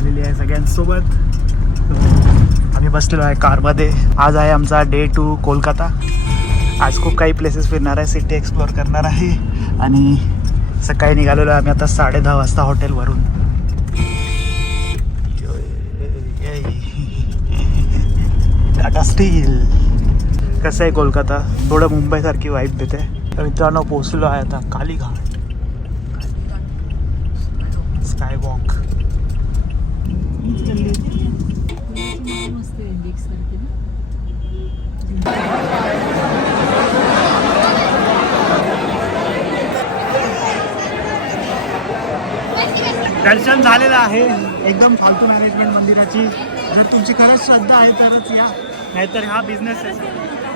झालेली आहे सगळ्यांसोबत. आम्ही बसलेलो आहे कारमध्ये. आज आहे आमचा डे 2 कोलकाता. आज खूप काही प्लेसेस फिरणार आहे, सिटी एक्सप्लोअर करणार आहे. आणि सकाळी निघालेलो आहे आम्ही आता 10:30 वाजता हॉटेलवरून. टाटा स्टील. कसं आहे कोलकाता, थोडं मुंबईसारखी वाईब देते. तर मित्रांनो पोहोचलो आहे आता कालीघाट स्काय वॉक. दर्शन झालेलं आहे. एकदम फालतू मॅनेजमेंट मंदिराची. जर तुमची खरंच श्रद्धा आहे तरच या, नाहीतर हा बिझनेस आहे.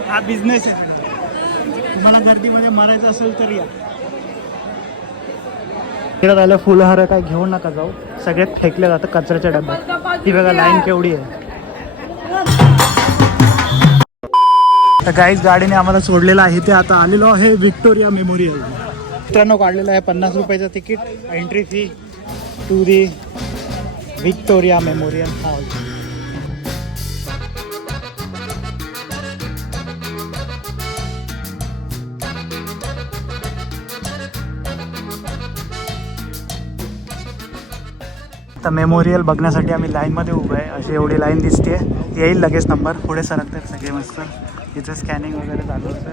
हा बिझनेस आहे. तुम्हाला गर्दीमध्ये मरायचं असेल तर या. इकडे राहिलं फुलहार काय घेऊन नका जाऊ, सगळे फेकले जातं कचऱ्याच्या डब्यात. ती बघा लाईन केवढी आहे. तर गाईज गाडीने आम्हाला सोडलेलं आहे. ते आता आलेलो आहे विक्टोरिया मेमोरियल. मित्रांनो काढलेलं आहे 50 रुपयाचं ticket, entry fee to the Victoria Memorial Hall. तर मेमोरियल बघण्यासाठी आम्ही लाईनमध्ये उभं आहे. अशी एवढी लाईन दिसते. येईल लगेच नंबर. पुढे सरकतात सगळे मस्त. इथं स्कॅनिंग वगैरे चालू असतं.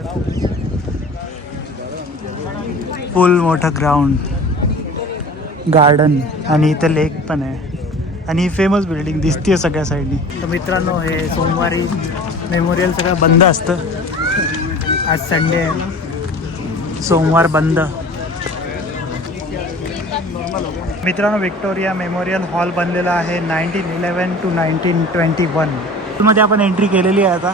फुल मोठं ग्राउंड, गार्डन आणि इथं लेक पण आहे. आणि फेमस बिल्डिंग दिसते सगळ्या साईडनी. तर मित्रांनो हे सोमवारी मेमोरियल सगळं बंद असतं. आज संडे आहे, सोमवार बंद. मित्रांनो विक्टोरिया मेमोरियल हॉल बनलेला आहे 1911 to 1921 मध्ये. आपण एंट्री केलेली आहे आता.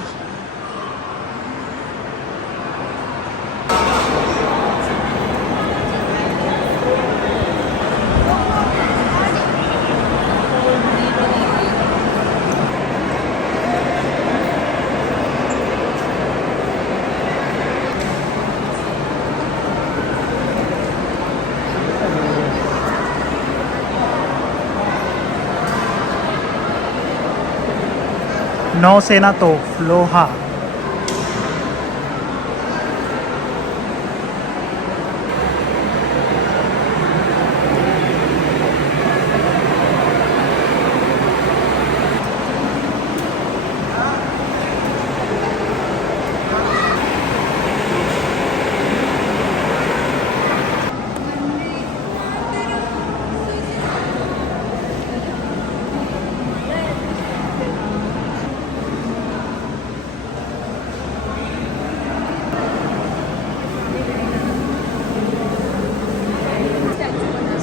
नौसेना तोफ लोहा.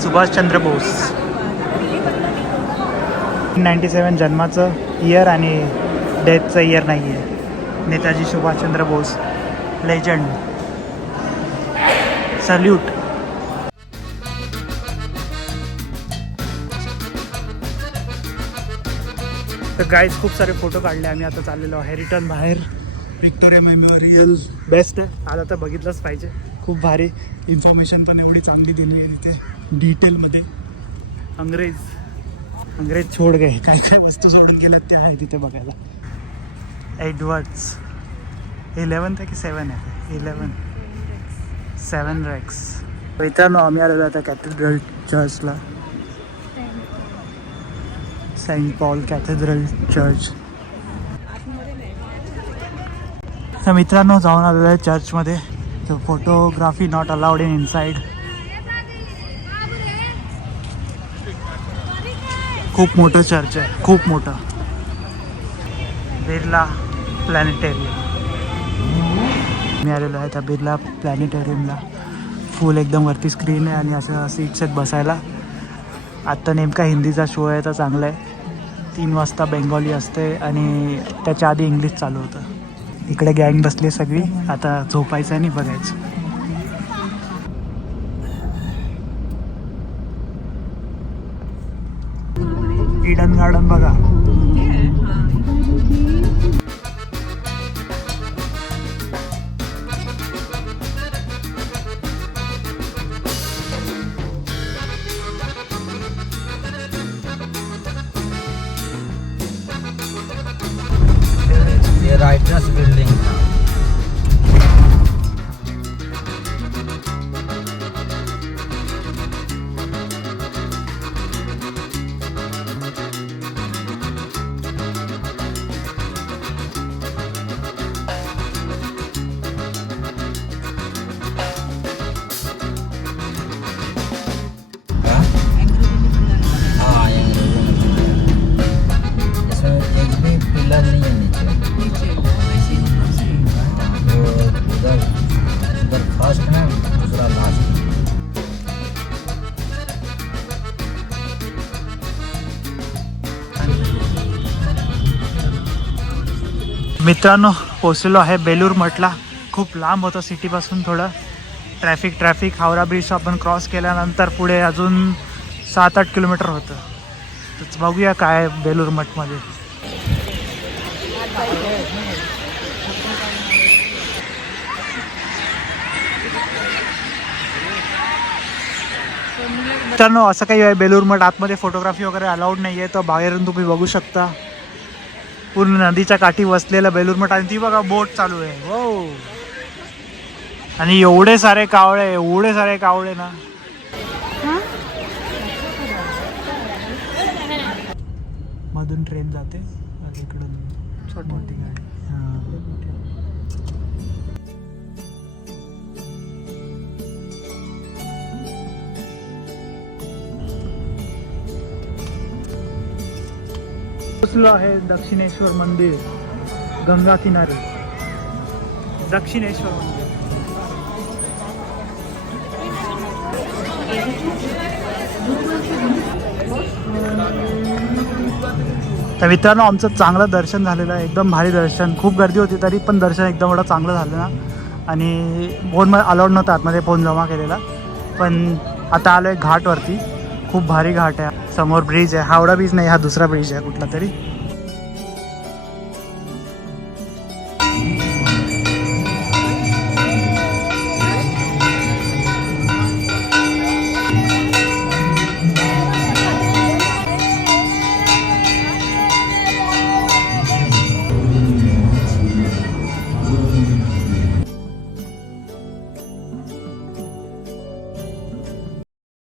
सुभाषचंद्र बोस 97 जन्माचं इयर आणि डेथचं इयर नाही आहे. नेताजी सुभाषचंद्र बोस लेजंड. सल्यूट. तर गाईज खूप सारे फोटो काढले आम्ही. आता चाललेलो आहे रिटर्न बाहेर. विक्टोरिया मेमोरियल बेस्ट आहे. आता तर बघितलंच पाहिजे. खूप भारी इन्फॉर्मेशन पण एवढी चांगली दिली आहे तिथे डिटेलमध्ये. अंग्रेज छोड गए. काय काय वस्तू सोडून गेल्यात ते आहे तिथे बघायला. एडवर्ड्स 11th आहे की 7 आहे. 7 रॅक्स. मित्रांनो आम्ही आलेलो आता कॅथेड्रल चर्चला. Saint Paul cathedral church. तर मित्रांनो जाऊन आलेलो आहे चर्चमध्ये. तर photography not allowed in inside. खूप मोठं चर्च आहे, खूप मोठं. बिर्ला प्लॅनेटेरियम. मी आलेलो आहे त्या बिर्ला प्लॅनेटेरियमला. फुल एकदम वरती स्क्रीन आहे आणि असं सीट्स आहेत बसायला. आत्ता नेमका हिंदीचा शो आहे तर चांगला आहे. 3 वाजता बेंगॉली असते आणि त्याच्या आधी इंग्लिश चालू होतं. इकडे गँग बसली सगळी. आता झोपायचं आणि बघायचं. ईडन गार्डन बघा. मित्रांनो पोचलेलो आहे बेलूर मठला. खूप लांब होतं सिटीपासून थोडं. ट्रॅफिक हावरा ब्रिज आपण क्रॉस केल्यानंतर पुढे अजून 7-8 किलोमीटर होतं. तर बघूया काय बेलूर मठमध्ये. मित्रांनो असं काही आहे बेलूर मठ आतमध्ये फोटोग्राफी वगैरे अलाउड नाही आहे. तर बाहेरून तुम्ही बघू शकता पूर्ण नदीच्या काठी बसलेला बेलूर मठ. आणि ती बघा बोट चालू आहे. हो आणि एवढे सारे कावळे ना. मधून ट्रेन जाते आणि इकडून मोठी गाडी. पोचलो आहे दक्षिणेश्वर मंदिर, गंगा किनारे. दक्षिणेश्वर मंदिर. तर मित्रांनो आमचं चांगलं दर्शन झालेलं आहे. एकदम भारी दर्शन. खूप गर्दी होती तरी पण दर्शन एकदम एवढं चांगलं झालं ना. आणि फोन अलाउड नव्हता आतमध्ये फोन जमा केलेला. पण आता आलो आहे घाटवरती. खूप भारी घाट आहे. समोर ब्रिज आहे. हावडा ब्रिज नाही, हा दुसरा ब्रिज आहे कुठला तरी.